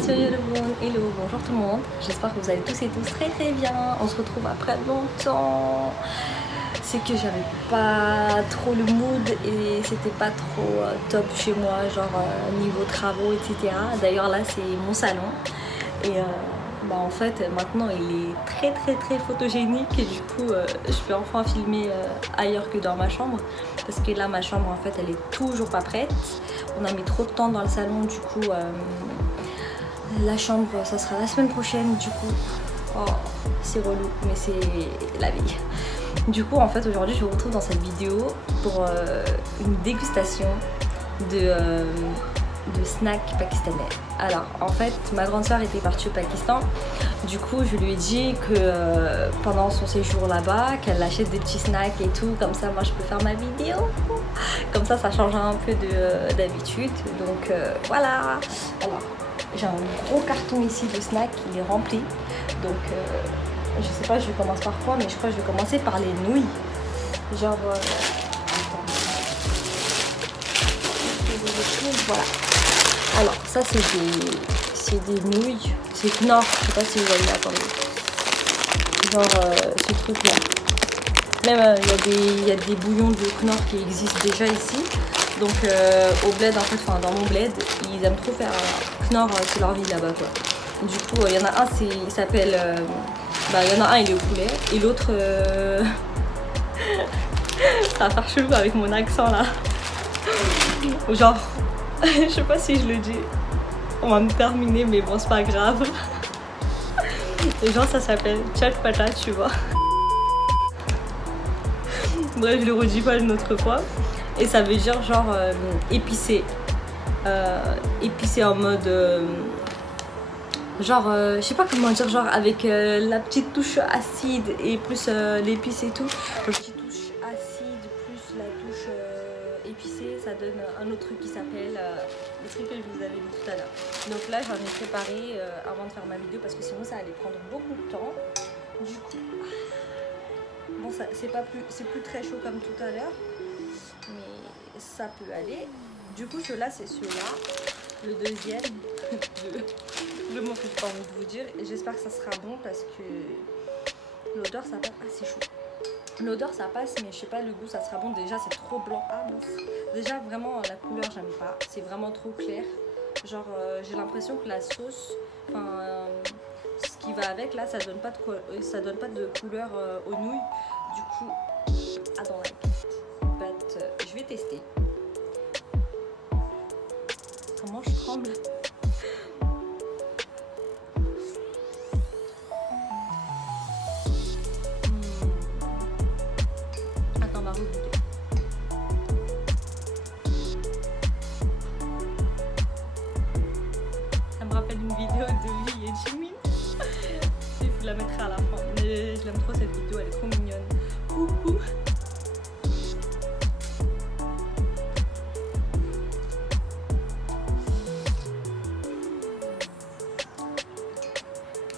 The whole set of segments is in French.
Hello, bonjour tout le monde. J'espère que vous allez tous et tous très bien. On se retrouve après longtemps. C'est que j'avais pas trop le mood et c'était pas trop top chez moi, genre niveau travaux, etc. D'ailleurs là c'est mon salon et en fait maintenant il est très photogénique et du coup je peux enfin filmer ailleurs que dans ma chambre parce que là ma chambre en fait elle est toujours pas prête. On a mis trop de temps dans le salon, du coup la chambre ça sera la semaine prochaine, du coup oh, c'est relou mais c'est la vie. Du coup en fait aujourd'hui je vous retrouve dans cette vidéo pour une dégustation de snacks pakistanais. Alors en fait ma grande soeur était partie au Pakistan, du coup je lui ai dit que pendant son séjour là-bas qu'elle achète des petits snacks et tout, comme ça moi je peux faire ma vidéo, comme ça change un peu d'habitude, donc voilà. Alors j'ai un gros carton ici de snacks, il est rempli, donc je sais pas, je commence par quoi, mais je crois que je vais commencer par les nouilles. Genre attends. Voilà. Alors ça c'est des nouilles, c'est Knorr, je sais pas si vous voyez, attendez. Genre ce truc là. Même il y a des bouillons de Knorr qui existent déjà ici. Donc au bled en fait, enfin dans mon bled, ils aiment trop faire Knorr, c'est leur vie là-bas quoi. Du coup il y en a un, il s'appelle il y en a un il est au poulet et l'autre ça va faire chelou avec mon accent là. Genre je sais pas si je le dis, on va me terminer mais bon c'est pas grave. Et genre ça s'appelle chat patat, tu vois. Bref je le redis pas une autre fois. Et ça veut dire genre épicé. Épicé en mode genre je sais pas comment dire, genre avec la petite touche acide et plus l'épice et tout. La petite touche acide plus la touche épicée, ça donne un autre truc qui s'appelle le truc que je vous avais dit tout à l'heure. Donc là j'en ai préparé avant de faire ma vidéo parce que sinon ça allait prendre beaucoup de temps. Du coup bon c'est plus très chaud comme tout à l'heure, mais ça peut aller. Du coup ceux-là c'est ceux-là, le deuxième le mot que j'ai pas envie de vous dire, et j'espère que ça sera bon parce que l'odeur ça passe. Ah c'est chaud, l'odeur ça passe mais je sais pas le goût ça sera bon. Déjà c'est trop blanc, ah mince. Déjà vraiment la couleur j'aime pas, c'est vraiment trop clair, genre j'ai l'impression que la sauce, ce qui va avec là ça donne pas de couleur aux nouilles. Du coup I don't like it, but je vais tester. Comment je tremble. Attends, on va rebooter. Ça me rappelle une vidéo de Lee et Jimin. Je vous la mettrai à la fin, mais je l'aime trop cette vidéo, elle est trop mignonne. Coucou.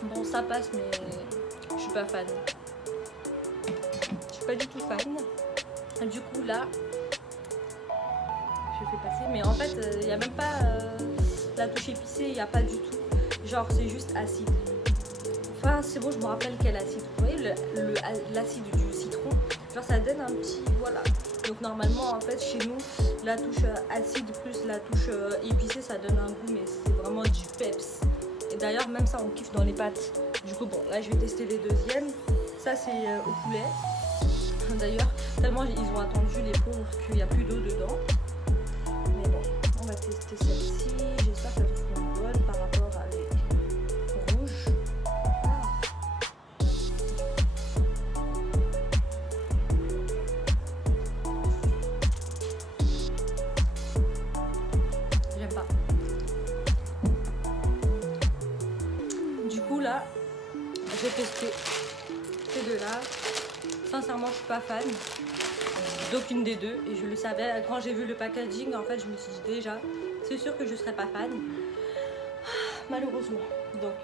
Bon ça passe mais je suis pas fan. Je suis pas du tout fan. Du coup là je fais passer, mais en fait il n'y a même pas la touche épicée, il n'y a pas du tout. Genre c'est juste acide. Enfin c'est bon, je me rappelle quel acide. Vous voyez l'acide du citron, genre ça donne un petit voilà. Donc normalement en fait chez nous la touche acide plus la touche épicée ça donne un goût, mais c'est vraiment du peps. Et d'ailleurs même ça on kiffe dans les pâtes. Du coup bon là je vais tester les deuxièmes. Ça c'est au poulet. D'ailleurs tellement ils ont attendu les pauvres qu'il n'y a plus d'eau dedans. Mais bon on va tester celle-ci. J'espère qu'elle sera bonne par rapport à les rouges. J'aime pas. Du coup là j'ai testé ces deux-là. Sincèrement je suis pas fan d'aucune des deux et je le savais quand j'ai vu le packaging. En fait je me suis dit déjà c'est sûr que je serais pas fan malheureusement. Donc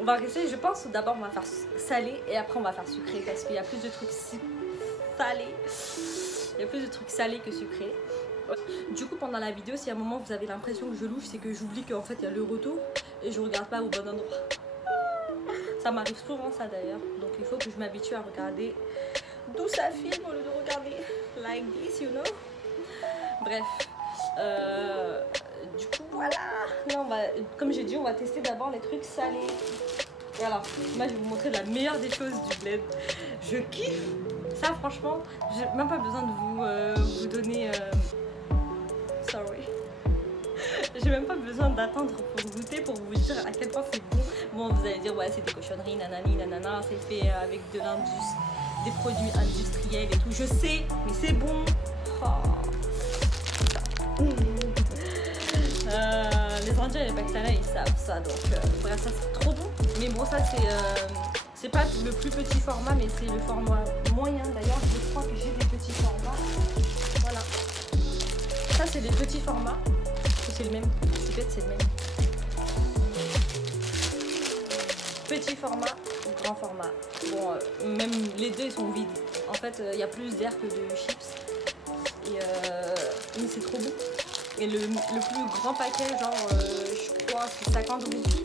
on va rester, je pense d'abord on va faire salé et après on va faire sucré parce qu'il y a plus de trucs salés, il y a plus de trucs salés que sucrés. Du coup pendant la vidéo si à un moment vous avez l'impression que je louche, c'est que j'oublie qu'en fait il y a le retour. et je regarde pas au bon endroit. Ça m'arrive souvent ça d'ailleurs, donc il faut que je m'habitue à regarder d'où ça filme au lieu de regarder like this, you know. Bref, du coup voilà. Là, comme j'ai dit, on va tester d'abord les trucs salés. Voilà, moi je vais vous montrer la meilleure des choses du bled. Je kiffe ça, franchement. J'ai même pas besoin de vous donner. Sorry. J'ai même pas besoin d'attendre pour goûter pour vous dire à quel point c'est bon. Bon, vous allez dire, ouais, c'est des cochonneries, nanani, nanana, c'est fait avec des produits industriels et tout. Je sais, mais c'est bon. Oh. Les Indiens et les Pakistanais, ils savent ça, donc bref, ça c'est trop bon. Mais bon, ça c'est pas le plus petit format, mais c'est le format moyen. D'ailleurs, je crois que j'ai des petits formats. Voilà. Ça, c'est des petits formats. C'est le même. C'est le même. Petit format ou grand format. Bon, même les deux ils sont vides. En fait, il y a plus d'air que de chips. Et mais c'est trop bon. Et le plus grand paquet, genre, je crois, c'est 50 roupies.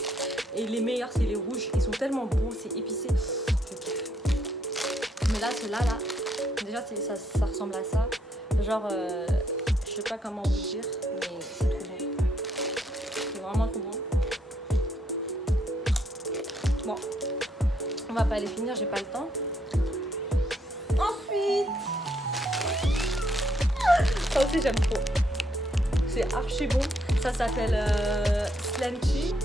Et les meilleurs, c'est les rouges. Ils sont tellement bons, c'est épicé. Je kiffe. Mais là, ceux-là, là, déjà, ça ressemble à ça. Genre, je sais pas comment vous dire, mais c'est trop bon. C'est vraiment trop bon. Bon, on va pas les finir, j'ai pas le temps. Ensuite, ça aussi j'aime trop. C'est archi bon. Ça s'appelle Slanty.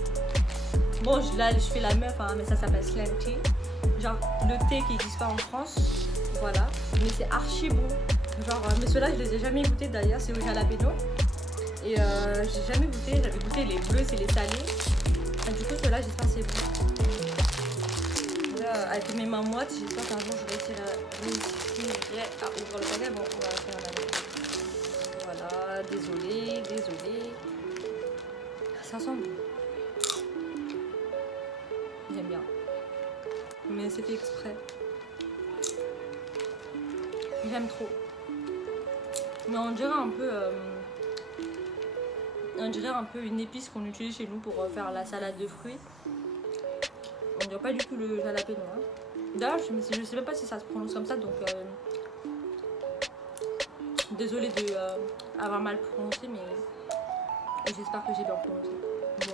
Bon, là je fais la meuf, hein, mais ça s'appelle Slanty. Genre le thé qui n'existe pas en France. Voilà. Mais c'est archi bon. Genre, mais ceux-là je les ai jamais goûtés d'ailleurs, c'est au jalapeno. Et j'ai jamais goûté, j'avais goûté les bleus, c'est les salés. Et du coup, ceux-là j'espère que c'est bon. Là, avec mes mains moites, j'espère qu'un jour je réussirai à ouvrir le paquet. Bon, on va faire la même. Voilà, désolé. Ça sent bon. J'aime bien. Mais c'est fait exprès. J'aime trop. Mais on dirait un peu une épice qu'on utilise chez nous pour faire la salade de fruits. On dirait pas du tout le jalapeno. Hein. D'ailleurs, je sais même pas si ça se prononce comme ça, donc désolée de avoir mal prononcé, mais j'espère que j'ai bien prononcé. Bon.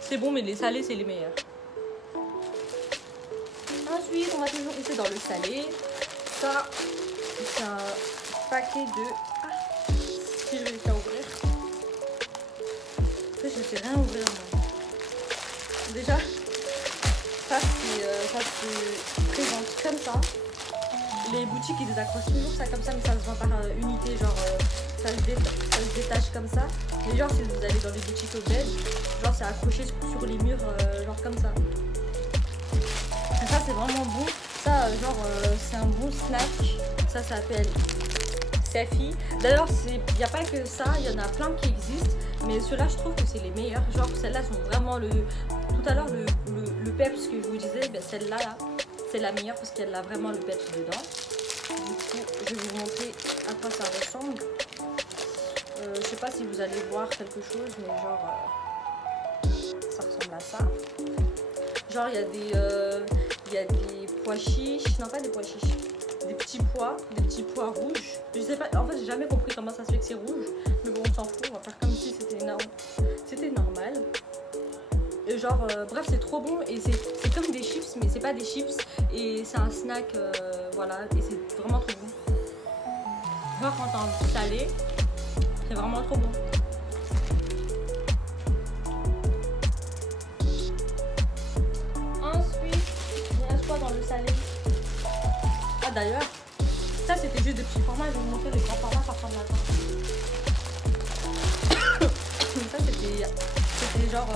C'est bon, mais les salés, c'est les meilleurs. Ensuite, on va toujours rester dans le salé. Ça, c'est un paquet de... Ah, si je vais le faire ouvrir. En fait, je ne sais rien ouvrir, moi. Déjà, ça se présente comme ça. Les boutiques, ils accrochent toujours ça comme ça, mais ça se vend par unité, genre ça se détache comme ça. Mais genre, si vous allez dans les boutiques au bled, genre c'est accroché sur les murs, genre comme ça. Et ça, c'est vraiment bon. Ça, genre, c'est un bon snack. Ça s'appelle Safi. D'ailleurs, il n'y a pas que ça, il y en a plein qui existent. Mais ceux-là, je trouve que c'est les meilleurs. Genre, celles-là sont vraiment tout à l'heure, le peps que je vous disais, ben, celle-là, là, c'est la meilleure parce qu'elle a vraiment le peps dedans. Du coup, je vais vous montrer à quoi ça ressemble. Je sais pas si vous allez voir quelque chose, mais genre, ça ressemble à ça. Genre, il y a des pois chiches, non pas des pois chiches, des petits pois rouges. Je sais pas, en fait, j'ai jamais compris comment ça se fait que c'est rouge, mais bon, on s'en fout, on va faire comme si c'était normal. Et genre, bref, c'est trop bon et c'est comme des chips, mais c'est pas des chips et c'est un snack, voilà, et c'est vraiment trop bon. Genre, quand t'as envie de salé, c'est vraiment trop bon. Ensuite, il reste quoi dans le salé? Ah, d'ailleurs, ça c'était juste de petits formats, je vais vous montrer les grands formats, ça ressemble à ça. Ça c'était genre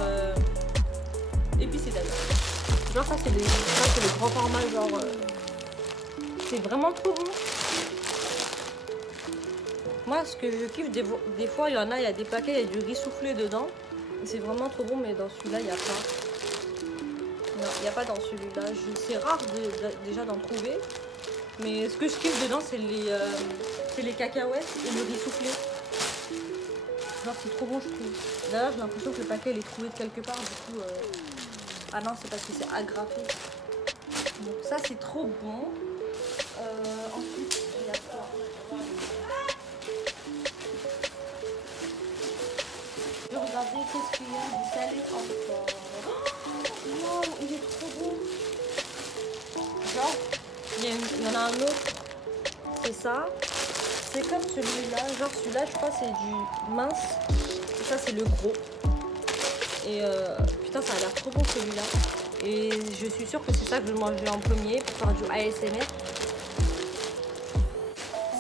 épicé d'ailleurs. Genre ça c'est le grand format, genre c'est vraiment trop bon. Moi ce que je kiffe des fois, il y en a, il y a des paquets, il y a du riz soufflé dedans. C'est vraiment trop bon, mais dans celui-là il n'y a pas. Non, il n'y a pas dans celui-là. C'est rare déjà d'en trouver. Mais ce que je kiffe dedans, c'est les cacahuètes et le riz soufflé. Genre c'est trop bon je trouve. D'ailleurs j'ai l'impression que le paquet il est trouvé de quelque part du coup. Ah non c'est parce que c'est agrafé. Donc ça c'est trop bon. Ensuite il y a quoi? Je vais regarder qu'est-ce qu'il y a du salé encore. Oh, wow, il est trop bon. Genre il y en a un autre. C'est ça. C'est comme celui-là. Genre celui-là je crois c'est du mince. Et ça c'est le gros. Et putain ça a l'air trop bon celui-là. Et je suis sûre que c'est ça que je mangerai en premier pour faire du ASMR.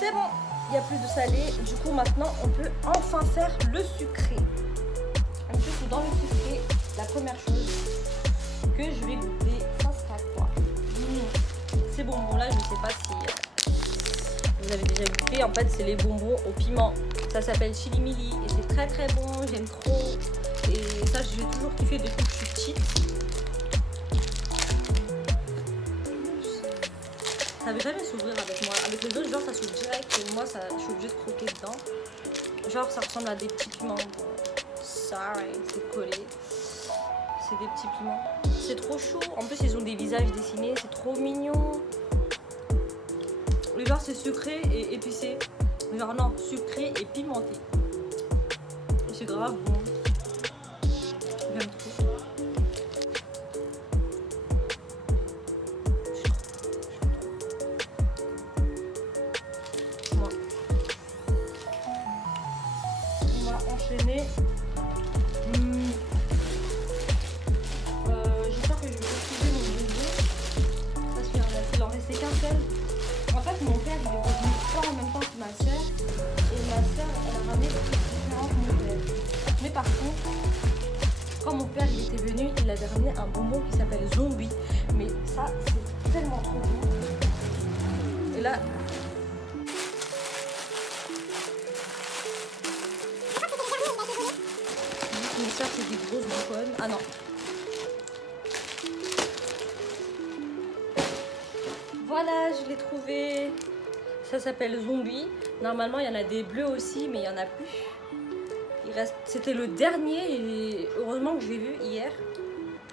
C'est bon, il n'y a plus de salé. Du coup maintenant on peut enfin faire le sucré. Du coup dans le sucré, la première chose que je vais goûter, ça sera quoi? Ces bonbons là, je ne sais pas si vous avez déjà goûté. En fait c'est les bonbons au piment. Ça s'appelle Chili Mili et c'est très très bon, j'aime trop. Et ça j'ai toujours kiffé depuis que je suis petite. Ça veut jamais s'ouvrir avec moi. Avec les autres, genre ça s'ouvre direct et moi ça, je suis obligée de croquer dedans. Genre ça ressemble à des petits piments. Sorry, c'est collé. C'est des petits piments. C'est trop chaud. En plus ils ont des visages dessinés, c'est trop mignon. Et genre c'est sucré et épicé. Genre non, sucré et pimenté. Et c'est grave bon. J'aime trop. Enchaîner. J'espère que je vais retrouver mon bonbon parce qu'il en restait qu'un seul. En fait mon père il est revenu pas en même temps que ma soeur et ma soeur elle a ramené des trucs différents que mon père. Mais par contre quand mon père il était venu il avait ramené un bonbon qui s'appelle Zombie. Mais ça c'est tellement trop bon. Et là ça c'est des grosses bouconnes. Ah non. Voilà, je l'ai trouvé. Ça s'appelle Zombie. Normalement, il y en a des bleus aussi, mais il n'y en a plus. Il reste... C'était le dernier et heureusement que je l'ai vu hier.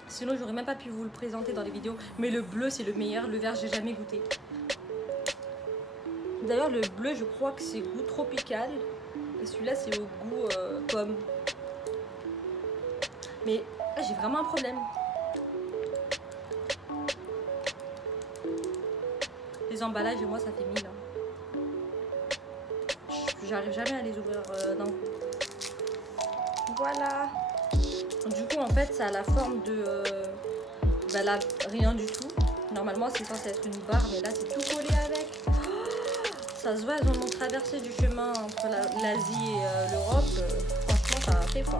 Sinon, j'aurais même pas pu vous le présenter dans les vidéos. Mais le bleu, c'est le meilleur. Le vert, j'ai jamais goûté. D'ailleurs, le bleu, je crois que c'est goût tropical. Et celui-là, c'est au goût pomme. Mais là, j'ai vraiment un problème. Les emballages, et moi, ça fait 1000 ans. J'arrive jamais à les ouvrir d'un coup. Voilà. Du coup, en fait, ça a la forme de... là, rien du tout. Normalement, c'est censé être une barre, mais là, c'est tout collé avec. Ça se voit, elles ont traversé du chemin entre l'Asie et l'Europe. Franchement, ça a fait fort.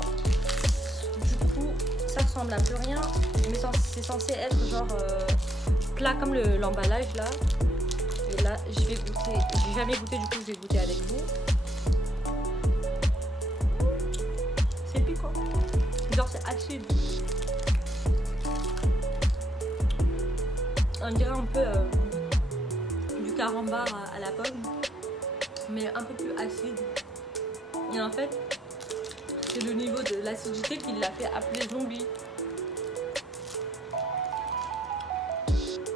Ça ressemble à plus rien, mais c'est censé être genre plat comme l'emballage là. Et là je vais goûter, j'ai jamais goûté, du coup je vais goûter avec vous. C'est piquant, genre c'est acide. On dirait un peu du carambar à la pomme, mais un peu plus acide. Et en fait c'est le niveau de l'acidité qui l'a fait appeler Zombie.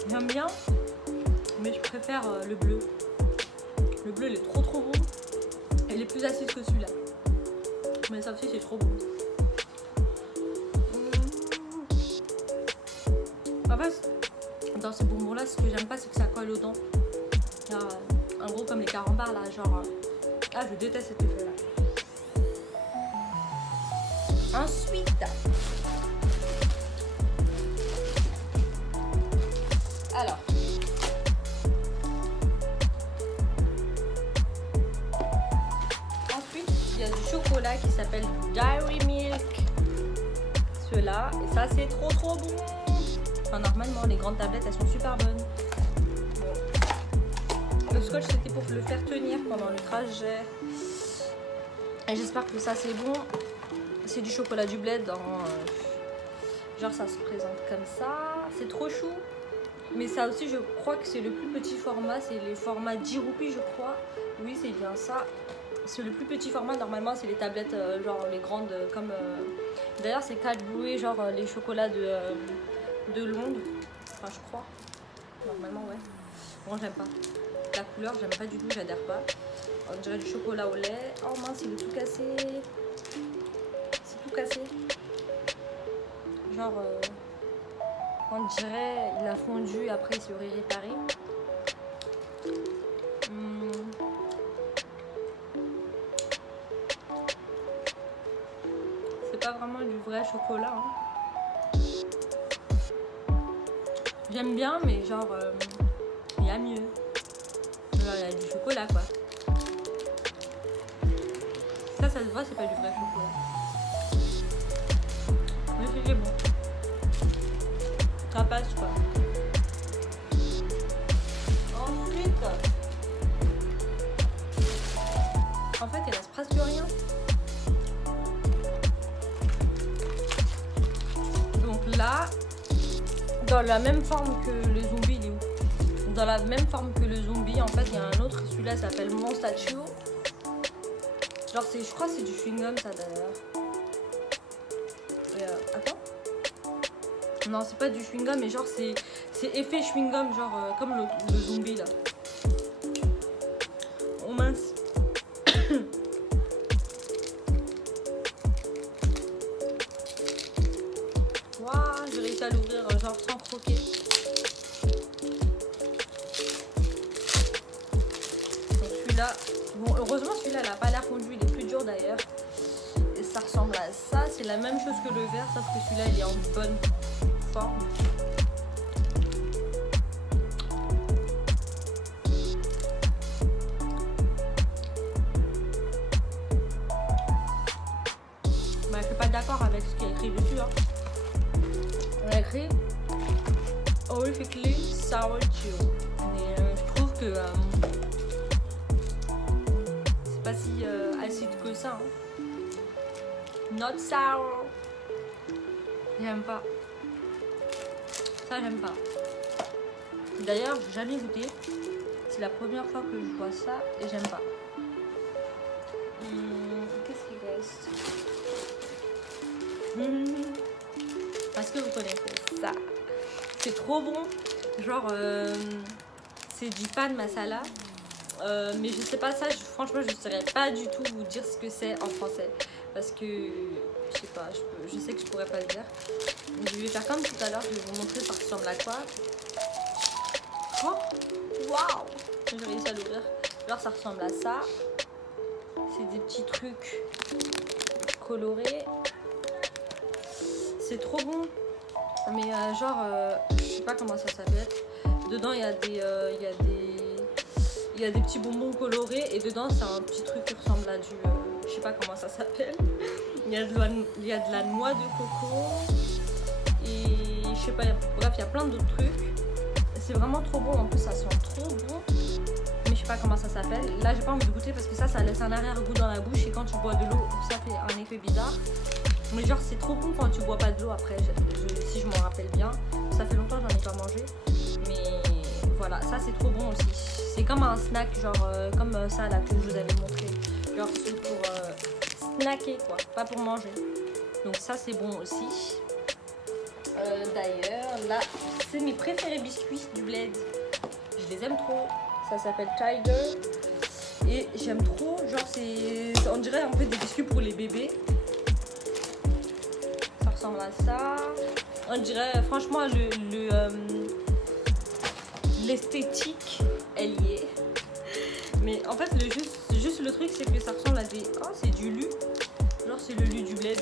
J'aime bien, mais je préfère le bleu. Le bleu il est trop bon. Et il est plus acide que celui-là. Mais ça aussi c'est trop bon. En fait, dans ces bonbons là, ce que j'aime pas c'est que ça colle aux dents. En gros comme les carambars là, genre... Ah je déteste cet effet là. Ensuite, alors, ensuite il y a du chocolat qui s'appelle Dairy Milk. Ceux-là, et ça c'est trop bon. Enfin, normalement les grandes tablettes elles sont super bonnes. Bon. Le scotch c'était pour le faire tenir pendant le trajet. Et j'espère que ça c'est bon. C'est du chocolat du bled genre ça se présente comme ça. C'est trop chou. Mais ça aussi je crois que c'est le plus petit format. C'est les formats 10 roupies je crois. Oui c'est bien ça. c'est le plus petit format. Normalement, c'est les tablettes, genre les grandes, comme. D'ailleurs, c'est Cadbury, genre les chocolats de Londres. Enfin, je crois. Normalement, ouais. Bon, j'aime pas. La couleur, j'aime pas du tout, j'adhère pas. On dirait du chocolat au lait. Oh mince, il est tout cassé. C'est tout cassé. Genre, on dirait il a fondu, après il serait réparé. C'est pas vraiment du vrai chocolat. Hein. J'aime bien, mais genre, il y a mieux. Genre, il y a du chocolat, quoi. Ça se voit, c'est pas du vrai chocolat. Mais c'est bon. Ça passe, quoi. Ensuite, en fait, il reste presque rien. Donc là, dans la même forme que le zombie, il est où? Dans la même forme que le zombie, en fait, il y a un autre. Celui-là s'appelle Monstachio. Genre, je crois que c'est du chewing-gum, ça, d'ailleurs. Attends. Non, c'est pas du chewing-gum, mais genre, c'est effet chewing-gum, genre, comme le zombie, là. Oh mince. Waouh, j'ai réussi à l'ouvrir, genre, sans croquer. Donc, celui-là... Bon, heureusement, celui-là, il a pas l'air fondu, il est plus dur, d'ailleurs. Et ça ressemble à ça. C'est la même chose que le vert, sauf que celui-là, il est en bonne forme. Bah, je suis pas d'accord avec ce qui est écrit dessus. Hein. On a écrit horrifically sour chew. Mais je trouve que c'est pas si acide que ça. Hein. Not sour. J'aime pas. Ça, j'aime pas. D'ailleurs, j'ai jamais goûté. C'est la première fois que je vois ça et j'aime pas. Qu'est-ce qu'il reste? Est-ce que vous connaissez ça? C'est trop bon. Genre, c'est du pan masala. Mais je sais pas ça, franchement, je saurais pas du tout vous dire ce que c'est en français. Parce que, je sais pas, je sais que je pourrais pas le dire. Donc, je vais faire comme tout à l'heure, je vais vous montrer ça ressemble à quoi. Oh, waouh! J'ai réussi à l'ouvrir. Alors, ça ressemble à ça. C'est des petits trucs colorés. C'est trop bon. Mais genre, je sais pas comment ça s'appelle. Dedans, il y a des petits bonbons colorés. Et dedans, c'est un petit truc qui ressemble à du... je sais pas comment ça s'appelle. Il y a de la noix de coco. Et je sais pas, bref, il y a plein d'autres trucs. C'est vraiment trop bon. En plus, ça sent trop bon. Mais je sais pas comment ça s'appelle. Là, j'ai pas envie de goûter parce que ça laisse un arrière-goût dans la bouche. Et quand tu bois de l'eau, ça fait un effet bizarre. Mais genre, c'est trop bon quand tu bois pas de l'eau après. Si je m'en rappelle bien. Ça fait longtemps que j'en ai pas mangé. Mais voilà, ça c'est trop bon aussi. C'est comme un snack, genre comme ça là que je vous avais montré. Genre c'est pour snacker quoi, pas pour manger. Donc ça c'est bon aussi. D'ailleurs là, c'est mes préférés biscuits du Bled. Je les aime trop. Ça s'appelle Tiger. Et j'aime trop, genre on dirait un peu des biscuits pour les bébés. Ça ressemble à ça. On dirait, franchement, l'esthétique, elle y est. Mais en fait, juste le truc, c'est que ça ressemble à des... Oh, c'est du lu. Genre, c'est le lu du Bled.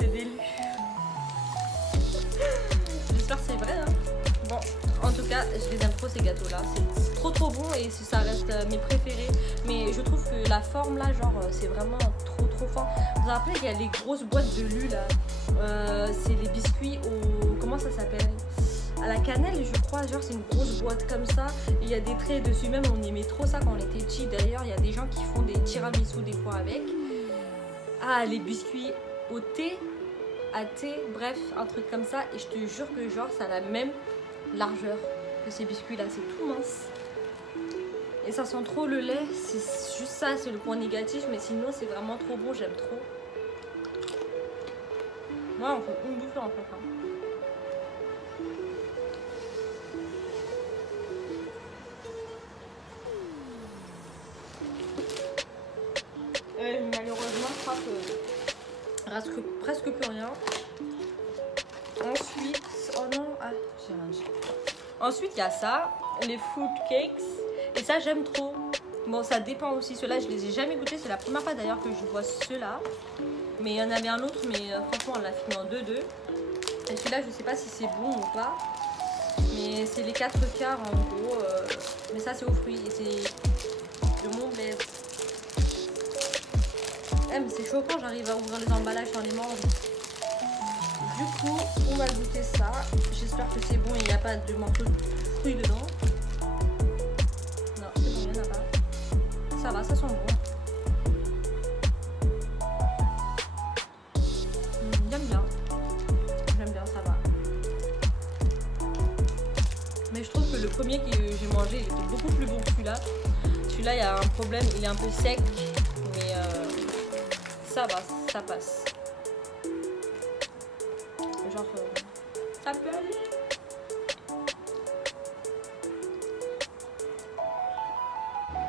C'est des lus. J'espère que c'est vrai, hein. Bon, en tout cas, je les aime trop, ces gâteaux-là. C'est trop bon et ça reste mes préférés. Mais je trouve que la forme, là, genre, c'est vraiment trop fort. Vous vous rappelez, il y a les grosses boîtes de lu, là. C'est les biscuits au... Comment ça s'appelle? À la cannelle, je crois. Genre, c'est une grosse boîte comme ça. Il y a des traits dessus. Même, on aimait trop ça quand on était petits. D'ailleurs, il y a des gens qui font des tiramisu des fois avec. Ah, les biscuits au thé, à thé, bref, un truc comme ça. Et je te jure que, genre, ça a la même largeur que ces biscuits-là. C'est tout mince. Et ça sent trop le lait, c'est juste ça, c'est le point négatif, mais sinon c'est vraiment trop bon, j'aime trop. Ouais, on fait une bouffée en fait. Hein. Malheureusement, je crois que reste presque plus rien. Ensuite, oh non, ah, j'ai rien dit. Ensuite, il y a ça, les fruit cakes. Et ça, j'aime trop. Bon, ça dépend aussi. Ceux-là, je les ai jamais goûtés. C'est la première fois d'ailleurs que je vois ceux-là. Mais il y en avait un autre, mais franchement, on l'a fini en 2-2. Et celui-là, je sais pas si c'est bon ou pas. Mais c'est les 4 quarts en gros. Mais ça, c'est aux fruits. Et c'est de mon bled. Eh, mais c'est chaud quand j'arrive à ouvrir les emballages sans les mordre. Du coup, on va goûter ça. J'espère que c'est bon et il n'y a pas de morceaux de fruits dedans. Non, c'est bon, il n'y en a pas. Ça va, ça sent bon. J'aime bien. J'aime bien, ça va. Mais je trouve que le premier que j'ai mangé, il était beaucoup plus bon que celui-là. Celui-là, il y a un problème, il est un peu sec. Mais ça va, ça passe. Genre, ça peut aller.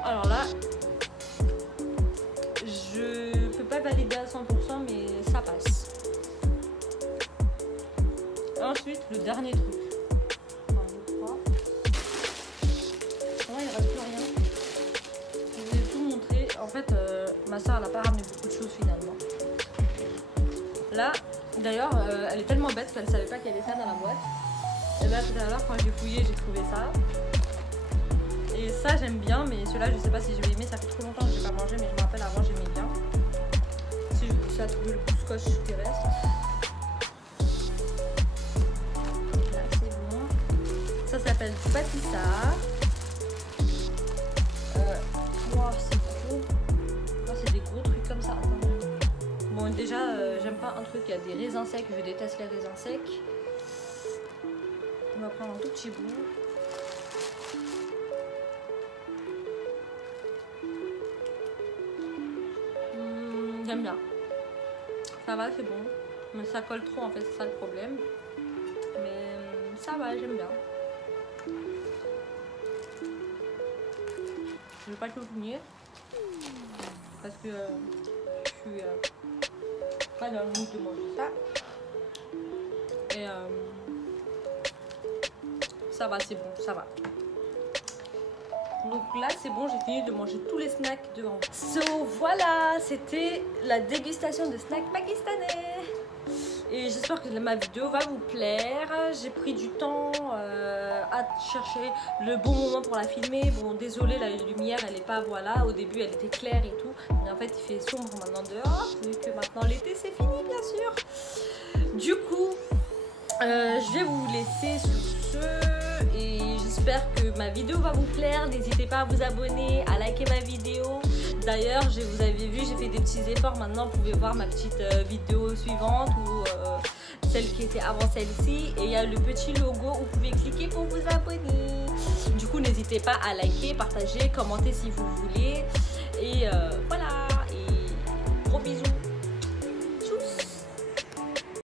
Alors là, je peux pas valider à 100%, mais ça passe. Ensuite, le dernier truc. 1, 2, 3. Ouais, il reste plus rien. Je vous ai tout montré. En fait, ma soeur elle a pas ramené beaucoup de choses finalement. Là, d'ailleurs, elle est tellement bête qu'elle savait pas qu'il y avait ça dans la boîte. Et là, tout à l'heure, quand j'ai fouillé, j'ai trouvé ça. Et ça, j'aime bien, mais celui-là, je sais pas si je vais aimer. Ça fait trop longtemps que j'ai pas mangé, mais je me rappelle avant, j'aimais bien. Si je réussis à trouver le bout scotch qui reste. Là, c'est bon. Ça s'appelle Patissa. Wow, c'est gros. Oh, c'est des gros trucs comme ça. Bon, déjà, j'aime pas un truc, il y a des raisins secs, je déteste les raisins secs. On va prendre un tout petit bout. J'aime bien. Ça va, c'est bon. Mais ça colle trop en fait, c'est ça le problème. Mais ça va, j'aime bien. Je vais pas tout finir. Parce que je suis pas dans le mood de manger ça. Et ça va, c'est bon, ça va. Donc là c'est bon, j'ai fini de manger tous les snacks devant. So voilà, c'était la dégustation de snacks pakistanais. Et j'espère que ma vidéo va vous plaire. J'ai pris du temps à chercher le bon moment pour la filmer. Bon, désolé, la lumière elle est pas, voilà, au début elle était claire et tout. Mais en fait il fait sombre maintenant dehors. Vu que maintenant l'été c'est fini bien sûr. Du coup, je vais vous laisser sur ce. Et j'espère que ma vidéo va vous plaire. N'hésitez pas à vous abonner, à liker ma vidéo. D'ailleurs, vous avez vu, j'ai fait des petits efforts. Maintenant, vous pouvez voir ma petite vidéo suivante ou celle qui était avant celle-ci. Et il y a le petit logo où vous pouvez cliquer pour vous abonner. Du coup, n'hésitez pas à liker, partager, commenter si vous voulez. Et voilà. Et gros bisous.